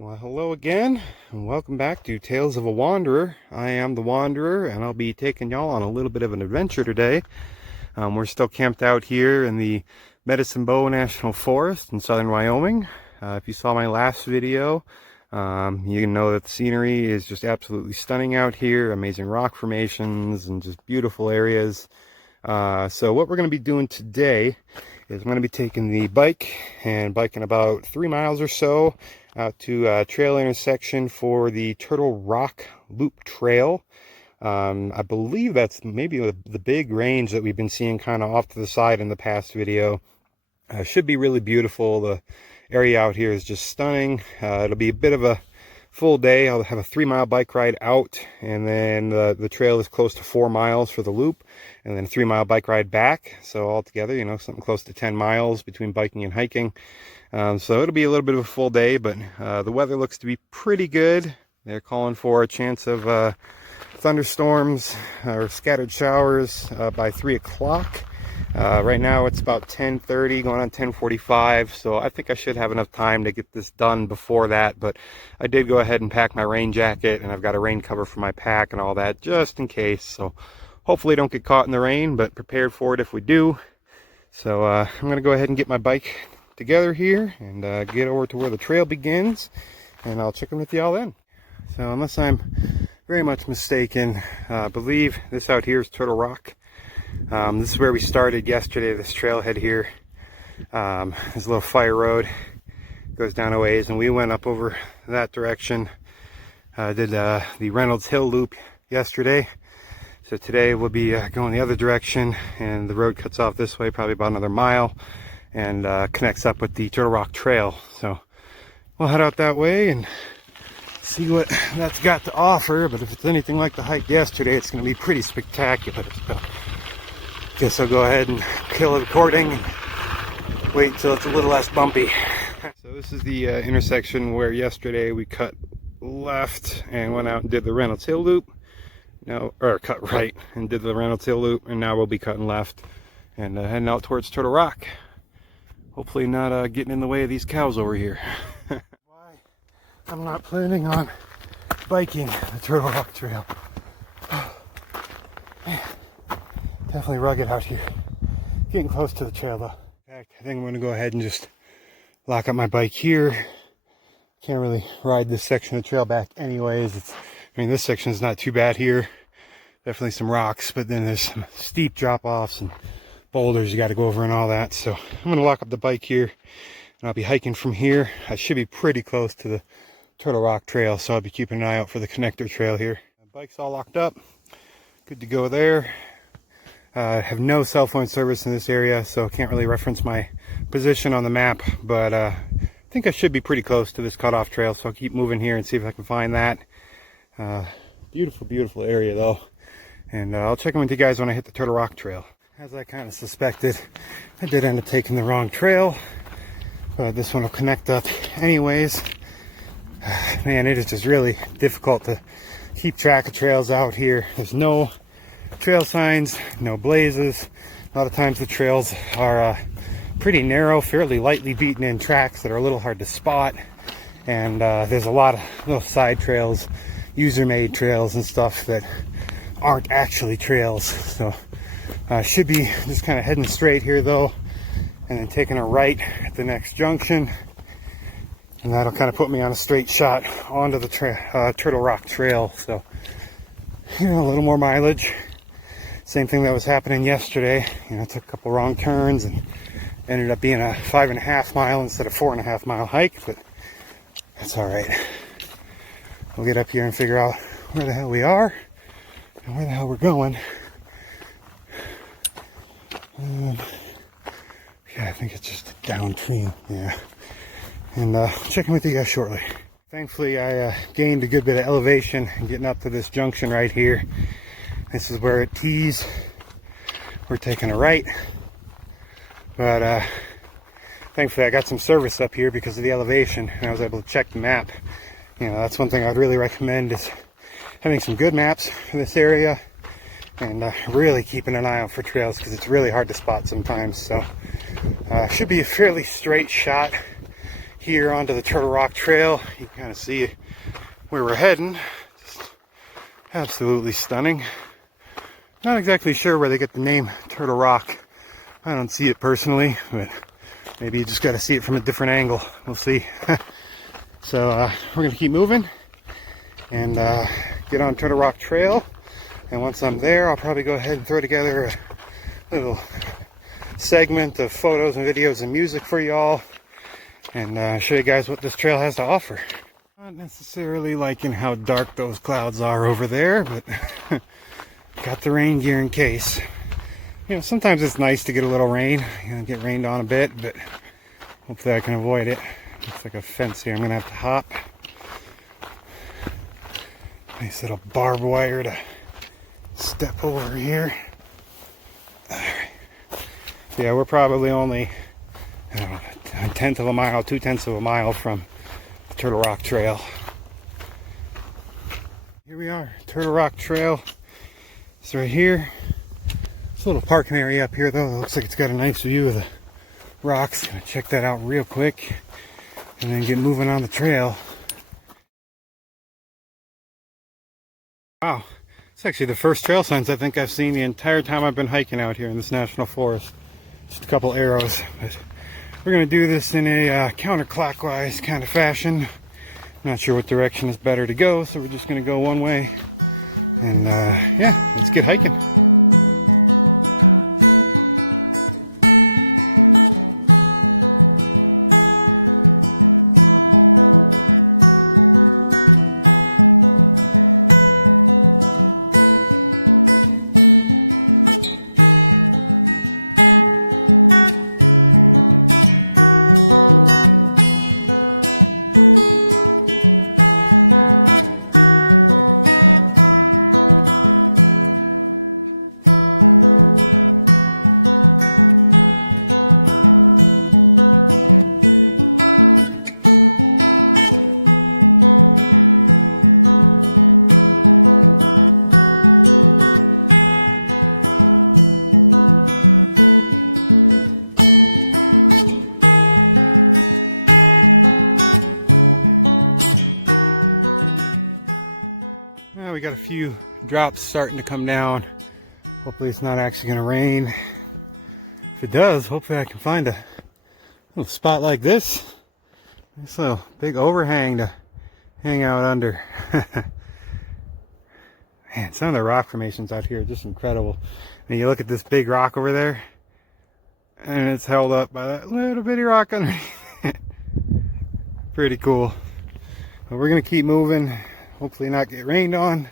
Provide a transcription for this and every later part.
Well, hello again, and welcome back to Tales of a Wanderer. I am the Wanderer, and I'll be taking y'all on a little bit of an adventure today. We're still camped out here in the Medicine Bow National Forest in southern Wyoming. If you saw my last video, you know that the scenery is just absolutely stunning out here. Amazing rock formations and just beautiful areas. So what we're going to be doing today is I'm going to be taking the bike and biking about 3 miles or so out to a trail intersection for the Turtle Rock Loop Trail. I believe that's maybe the big range that we've been seeing kind of off to the side in the past video. Should be really beautiful. The area out here is just stunning. It'll be a bit of a full day. I'll have a 3-mile bike ride out, and then the trail is close to 4 miles for the loop, and then a 3-mile bike ride back. So altogether, you know, something close to 10 miles between biking and hiking. So it'll be a little bit of a full day, but the weather looks to be pretty good. They're calling for a chance of thunderstorms or scattered showers by 3 o'clock. Right now it's about 10:30 going on 10:45, so I think I should have enough time to get this done before that. But I did go ahead and pack my rain jacket, and I've got a rain cover for my pack and all that just in case. So hopefully don't get caught in the rain, but prepared for it if we do. So I'm going to go ahead and get my bike together here and get over to where the trail begins, and I'll check in with y'all then. So unless I'm very much mistaken, I believe this out here is Turtle Rock. This is where we started yesterday, this trailhead here. There's a little fire road, goes down a ways, and we went up over that direction. Did the Reynolds Hill loop yesterday. So today we'll be going the other direction, and the road cuts off this way, probably about another mile, and connects up with the Turtle Rock Trail. So we'll head out that way and see what that's got to offer. But if it's anything like the hike yesterday, it's going to be pretty spectacular. So guess I'll go ahead and kill the recording and wait until it's a little less bumpy. So this is the intersection where yesterday we cut left and went out and did the Reynolds Hill loop. Now, or cut right and did the Reynolds Hill loop, and now we'll be cutting left and heading out towards Turtle Rock. Hopefully not getting in the way of these cows over here. Why I'm not planning on biking the Turtle Rock Trail. Man, definitely rugged out here. Getting close to the trail though. In fact, I think I'm going to go ahead and just lock up my bike here. Can't really ride this section of the trail back anyways. I mean, this section is not too bad here. Definitely some rocks, but then there's some steep drop-offs and boulders you got to go over and all that. So I'm going to lock up the bike here, and I'll be hiking from here. I should be pretty close to the Turtle Rock Trail, so I'll be keeping an eye out for the connector trail here. The bike's all locked up. Good to go there. I have no cell phone service in this area, so I can't really reference my position on the map, but I think I should be pretty close to this cutoff trail, so I'll keep moving here and see if I can find that. Beautiful, beautiful area though, and I'll check in with you guys when I hit the Turtle Rock Trail. As I kind of suspected, I did end up taking the wrong trail, but this one will connect up anyways. Man, it is just really difficult to keep track of trails out here. There's no trail signs, no blazes. A lot of times the trails are pretty narrow, fairly lightly beaten in tracks that are a little hard to spot, and there's a lot of little side trails, user-made trails and stuff that aren't actually trails. So should be just kind of heading straight here though, and then taking a right at the next junction, and that'll kind of put me on a straight shot onto the Turtle Rock Trail. So, you know, a little more mileage. Same thing that was happening yesterday. You know, took a couple wrong turns and ended up being a 5.5 mile instead of 4.5 mile hike, but that's all right. we'll get up here and figure out where the hell we are and where the hell we're going. Yeah, I think it's just a down tree. Yeah. And checking with you guys shortly. Thankfully, I gained a good bit of elevation getting up to this junction right here. This is where it tees. We're taking a right. But thankfully, I got some service up here because of the elevation, and I was able to check the map. You know, that's one thing I'd really recommend is having some good maps for this area and really keeping an eye out for trails because it's really hard to spot sometimes. So should be a fairly straight shot here onto the Turtle Rock Trail. You can kind of see where we're heading. Just absolutely stunning. Not exactly sure where they get the name Turtle Rock. I don't see it personally, but maybe you just got to see it from a different angle. We'll see. So we're going to keep moving and get on Turtle Rock Trail. And once I'm there, I'll probably go ahead and throw together a little segment of photos and videos and music for y'all and show you guys what this trail has to offer. Not necessarily liking how dark those clouds are over there, but got the rain gear in case. You know, sometimes it's nice to get a little rain, you know, get rained on a bit, but hopefully I can avoid it. Looks like a fence here I'm gonna have to hop. Nice little barbed wire to step over here. Yeah, we're probably only, I don't know, a tenth of a mile, 2/10 of a mile from the Turtle Rock Trail. Here we are, Turtle Rock Trail. It's right here. This little parking area up here though, it looks like it's got a nice view of the rocks. Gonna check that out real quick and then get moving on the trail. Wow, it's actually the first trail signs I think I've seen the entire time I've been hiking out here in this national forest. Just a couple arrows, but we're going to do this in a counterclockwise kind of fashion. Not sure what direction is better to go, so we're just going to go one way. And yeah, let's get hiking. Drops starting to come down. Hopefully it's not actually going to rain. If it does, hopefully I can find a little spot like this. Nice little big overhang to hang out under. Man, some of the rock formations out here are just incredible. And you look at this big rock over there, and it's held up by that little bitty rock underneath. Pretty cool. But we're going to keep moving. Hopefully not get rained on.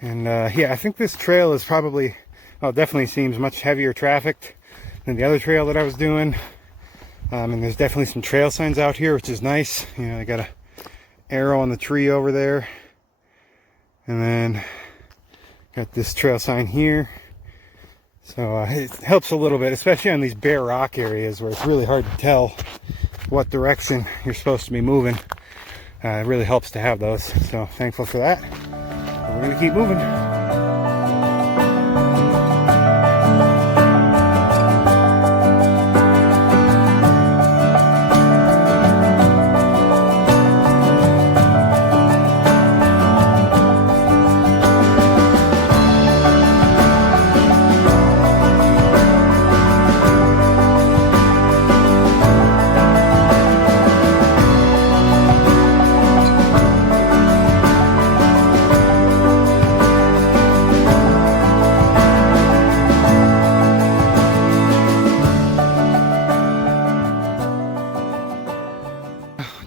And yeah, I think this trail is probably, well, it definitely seems much heavier trafficked than the other trail that I was doing. And there's definitely some trail signs out here, which is nice. You know, I got a arrow on the tree over there. And then got this trail sign here. So it helps a little bit, especially on these bare rock areas where it's really hard to tell what direction you're supposed to be moving. It really helps to have those. So thankful for that. We're going to keep moving.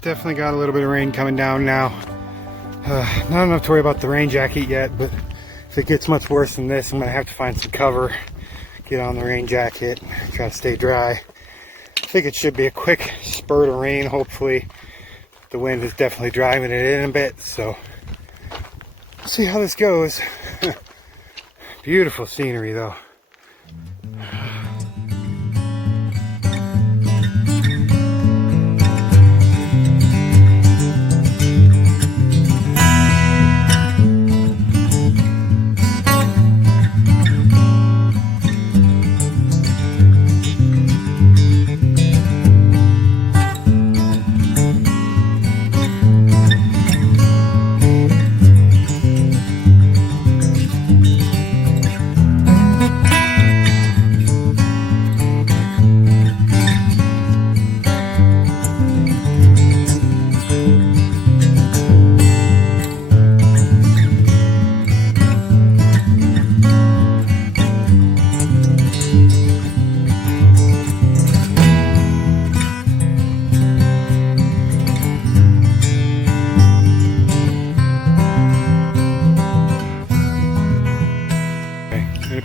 Definitely got a little bit of rain coming down now. Not enough to worry about the rain jacket yet, but if it gets much worse than this, I'm gonna have to find some cover, get on the rain jacket, try to stay dry. I think it should be a quick spurt of rain, hopefully. The wind is definitely driving it in a bit, so we'll see how this goes. Beautiful scenery though.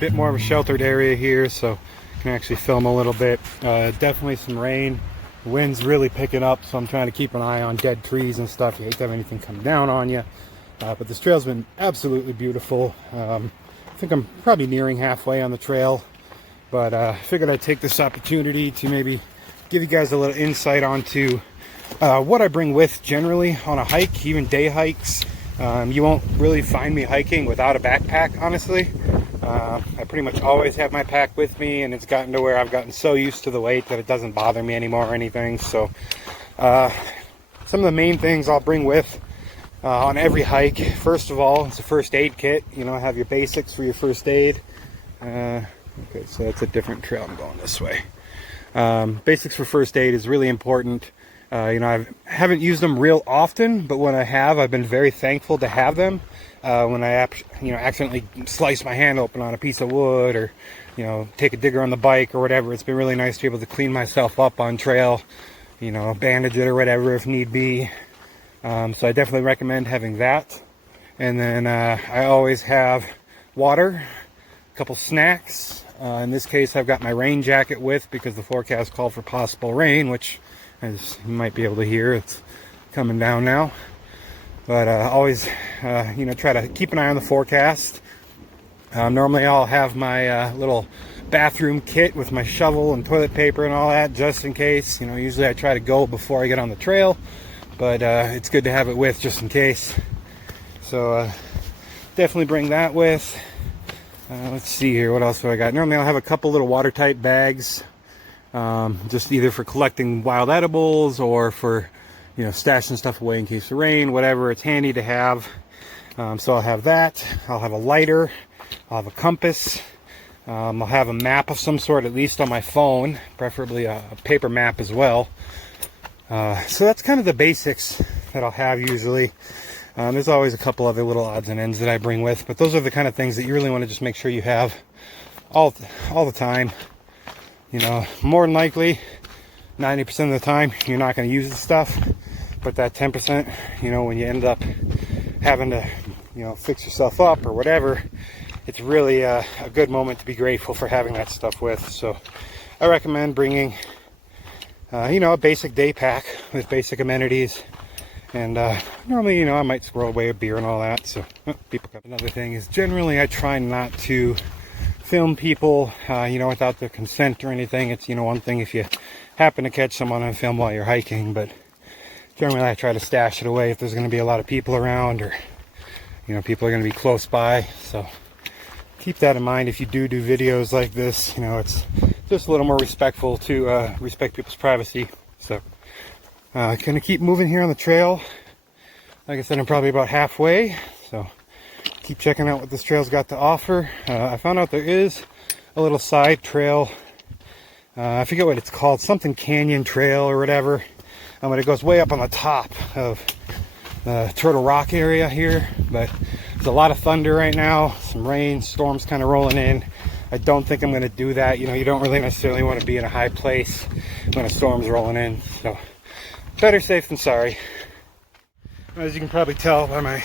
Bit more of a sheltered area here, so I can actually film a little bit. Definitely some rain. The wind's really picking up, so I'm trying to keep an eye on dead trees and stuff. You hate to have anything come down on you. But this trail's been absolutely beautiful. I think I'm probably nearing halfway on the trail, but I figured I'd take this opportunity to maybe give you guys a little insight onto what I bring with generally on a hike, even day hikes. You won't really find me hiking without a backpack, honestly. I pretty much always have my pack with me, and it's gotten to where I've gotten so used to the weight that it doesn't bother me anymore or anything. So some of the main things I'll bring with on every hike, first of all, it's a first aid kit. You know, have your basics for your first aid. Okay, so it's a different trail. I'm going this way. Basics for first aid is really important. You know, I haven't used them real often, but when I have, I've been very thankful to have them. When I accidentally slice my hand open on a piece of wood, or take a digger on the bike or whatever, it's been really nice to be able to clean myself up on trail, bandage it or whatever if need be. So I definitely recommend having that. And then I always have water, a couple snacks. In this case, I've got my rain jacket with, because the forecast called for possible rain, which, as you might be able to hear, it's coming down now. But always, try to keep an eye on the forecast. Normally I'll have my little bathroom kit with my shovel and toilet paper and all that, just in case. Usually I try to go before I get on the trail, but it's good to have it with just in case. So definitely bring that with. Let's see here, what else do I got? Normally I'll have a couple little watertight bags, just either for collecting wild edibles or for stashing stuff away in case of rain, whatever. It's handy to have. So I'll have that. I'll have a lighter. I'll have a compass. I'll have a map of some sort, at least on my phone, preferably a paper map as well. So that's kind of the basics that I'll have usually. There's always a couple other little odds and ends that I bring with, but those are the kind of things that you really want to just make sure you have all the time. More than likely, 90% of the time, you're not going to use the stuff. But that 10%, when you end up having to, fix yourself up or whatever, it's really a good moment to be grateful for having that stuff with. So I recommend bringing, a basic day pack with basic amenities. And normally, I might squirrel away a beer and all that. So people come. Another thing is, generally I try not to film people, without their consent or anything. It's, one thing if you happen to catch someone on film while you're hiking, but generally I try to stash it away if there's going to be a lot of people around, or people are going to be close by. So keep that in mind if you do videos like this. It's just a little more respectful to respect people's privacy. So gonna keep moving here on the trail. Like I said, I'm probably about halfway, so keep checking out what this trail's got to offer. I found out there is a little side trail. I forget what it's called, something canyon trail or whatever. But it goes way up on the top of the Turtle Rock area here. But there's a lot of thunder right now, some rain, storms kind of rolling in. I don't think I'm going to do that. You don't really necessarily want to be in a high place when a storm's rolling in. So better safe than sorry. As you can probably tell by my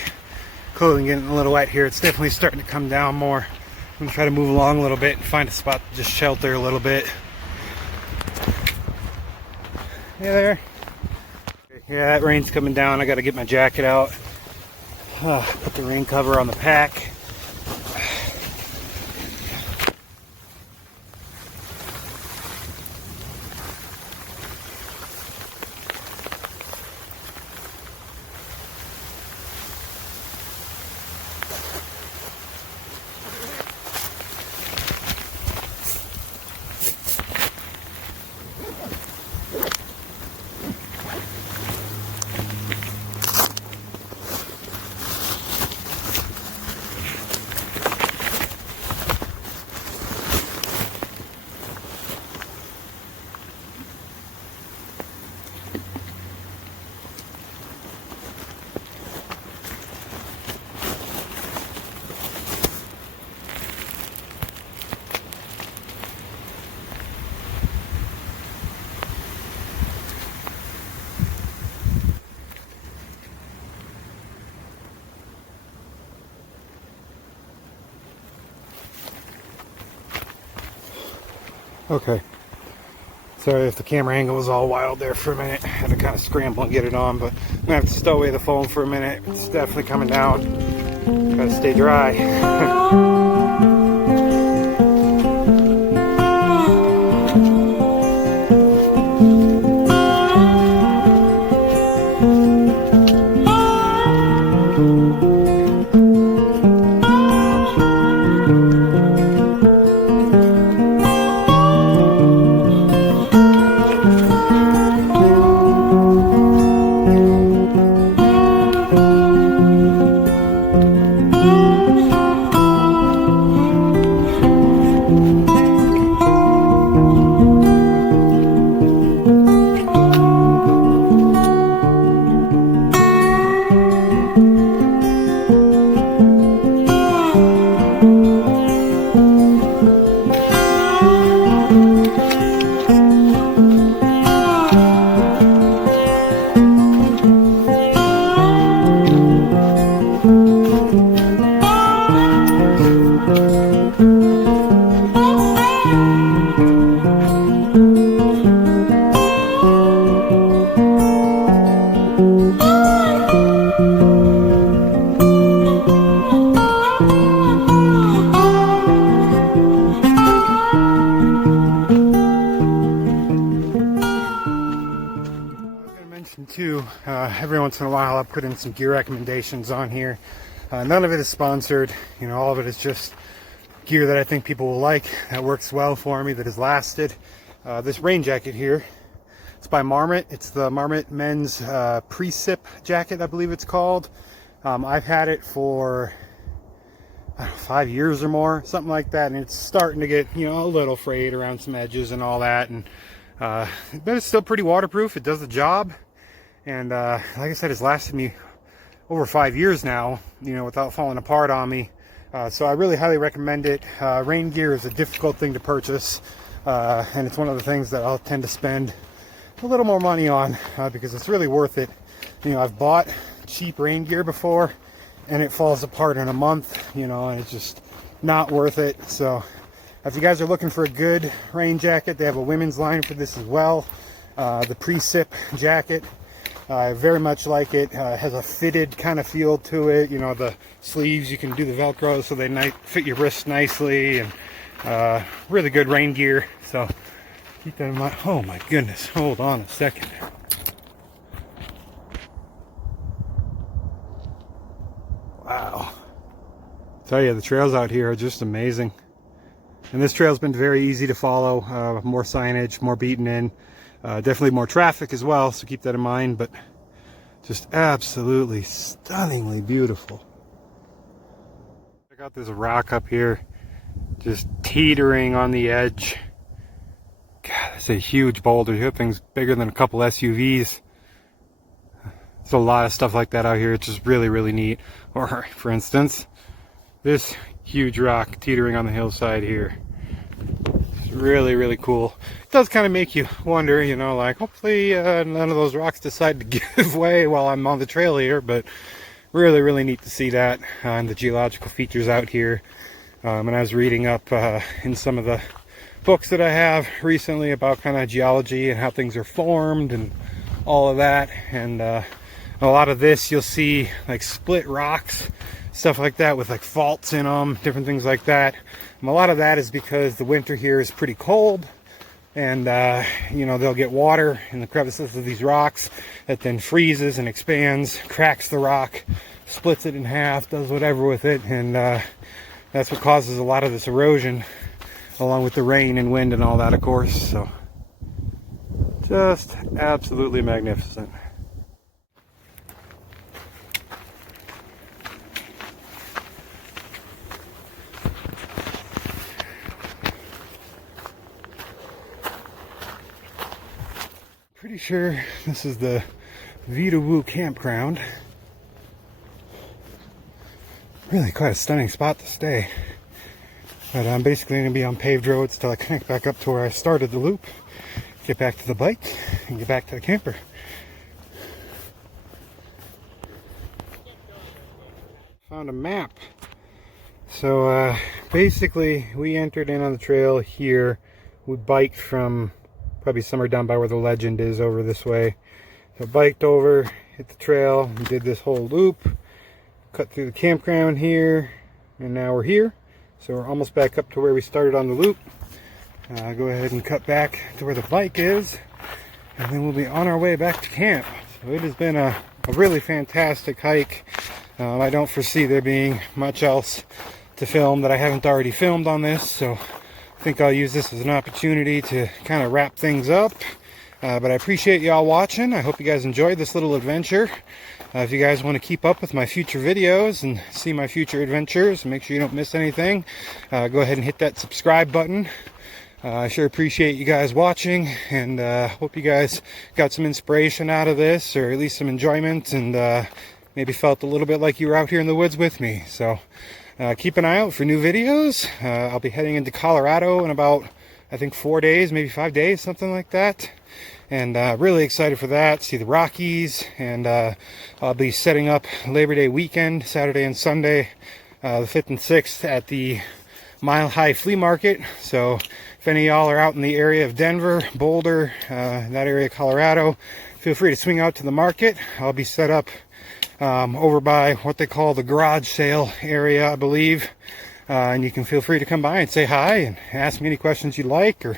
clothing getting a little wet here, it's definitely starting to come down more. I'm gonna try to move along a little bit and find a spot to just shelter a little bit. Hey there. Yeah, that rain's coming down. I gotta get my jacket out. Put the rain cover on the pack. Okay. Sorry if the camera angle was all wild there for a minute. I had to kind of scramble and get it on, but I'm gonna have to stow away the phone for a minute. It's definitely coming down. Gotta stay dry. Too, every once in a while I put in some gear recommendations on here. None of it is sponsored, you know, all of it is just gear that I think people will like, that works well for me, that has lasted. This rain jacket here, it's by Marmot. It's the Marmot men's pre-sip jacket, I believe it's called. I've had it for 5 years or more, something like that, and it's starting to get, you know, a little frayed around some edges and all that, and but it's still pretty waterproof. It does the job. And like I said, it's lasted me over 5 years now, you know, without falling apart on me. So I really highly recommend it. Rain gear is a difficult thing to purchase, and it's one of the things that I'll tend to spend a little more money on because it's really worth it. You know, I've bought cheap rain gear before, and it falls apart in a month, you know, and it's just not worth it. So if you guys are looking for a good rain jacket, they have a women's line for this as well. The pre-sip jacket. I very much like it. It has a fitted kind of feel to it. You know, the sleeves, you can do the Velcro so they fit your wrists nicely, and really good rain gear. So keep that in mind. Oh my goodness, hold on a second. Wow. I tell you, the trails out here are just amazing. And this trail's been very easy to follow. More signage, more beaten in. Definitely more traffic as well, so keep that in mind, but just absolutely stunningly beautiful. Check out this rock up here, just teetering on the edge. God, that's a huge boulder. That thing's bigger than a couple SUVs. There's a lot of stuff like that out here. It's just really, really neat. Or, for instance, this huge rock teetering on the hillside here. It's It's really, really cool. It does kind of make you wonder, you know, like hopefully none of those rocks decide to give way while I'm on the trail here, but really, really neat to see that and the geological features out here. And I was reading up in some of the books that I have recently about kind of geology and how things are formed and all of that. And a lot of this you'll see like split rocks, stuff like that with like faults in them, different things like that. And a lot of that is because the winter here is pretty cold, and you know, they'll get water in the crevices of these rocks that then freezes and expands, cracks the rock, splits it in half, does whatever with it, and that's what causes a lot of this erosion, along with the rain and wind and all that, of course. So just absolutely magnificent. Pretty sure this is the Vita Woo campground. Really quite a stunning spot to stay. But I'm basically going to be on paved roads till I connect back up to where I started the loop, get back to the bike, and get back to the camper. Found a map. So basically we entered in on the trail here. We biked from probably somewhere down by where the legend is over this way. So biked over, hit the trail, we did this whole loop, cut through the campground here, and now we're here. So we're almost back up to where we started on the loop. Go ahead and cut back to where the bike is, and then we'll be on our way back to camp. So it has been a really fantastic hike. I don't foresee there being much else to film that I haven't already filmed on this, so I think I'll use this as an opportunity to kind of wrap things up. But I appreciate y'all watching. I hope you guys enjoyed this little adventure. If you guys want to keep up with my future videos and see my future adventures, make sure you don't miss anything, go ahead and hit that subscribe button. I sure appreciate you guys watching, and hope you guys got some inspiration out of this, or at least some enjoyment, and maybe felt a little bit like you were out here in the woods with me. So keep an eye out for new videos. I'll be heading into Colorado in about, I think, 4 days, maybe 5 days, something like that. And really excited for that, see the Rockies, and I'll be setting up Labor Day weekend, Saturday and Sunday, the 5th and 6th at the Mile High Flea Market. So if any of y'all are out in the area of Denver, Boulder, that area of Colorado, feel free to swing out to the market. I'll be set up over by what they call the garage sale area, I believe. And you can feel free to come by and say hi and ask me any questions you'd like, or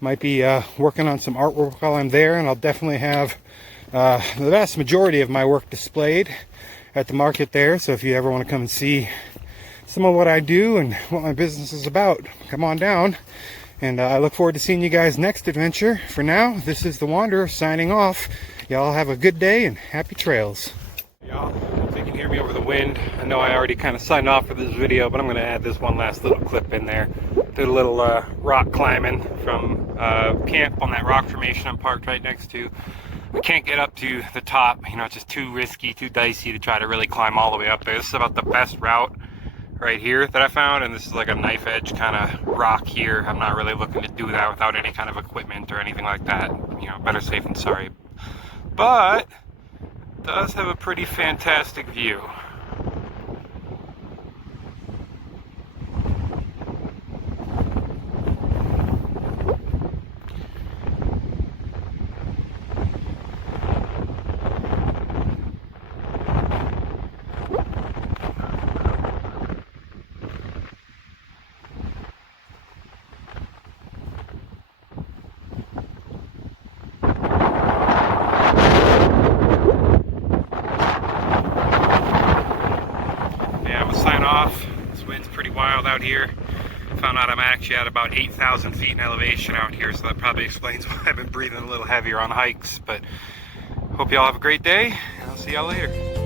might be working on some artwork while I'm there. And I'll definitely have the vast majority of my work displayed at the market there. So if you ever want to come and see some of what I do and what my business is about, come on down. And I look forward to seeing you guys next adventure. For now, this is the Wanderer signing off. Y'all have a good day and happy trails. Y'all, if you can hear me over the wind, I know I already kind of signed off for this video, but I'm going to add this one last little clip in there. Did a little rock climbing from camp on that rock formation I'm parked right next to. We can't get up to the top, you know, it's just too risky, too dicey to try to really climb all the way up there. This is about the best route right here that I found, and this is like a knife edge kind of rock here. I'm not really looking to do that without any kind of equipment or anything like that. You know, better safe than sorry. But it does have a pretty fantastic view. Out here, found out I'm actually at about 8,000 feet in elevation out here, so that probably explains why I've been breathing a little heavier on hikes. But hope y'all have a great day. I'll see y'all later.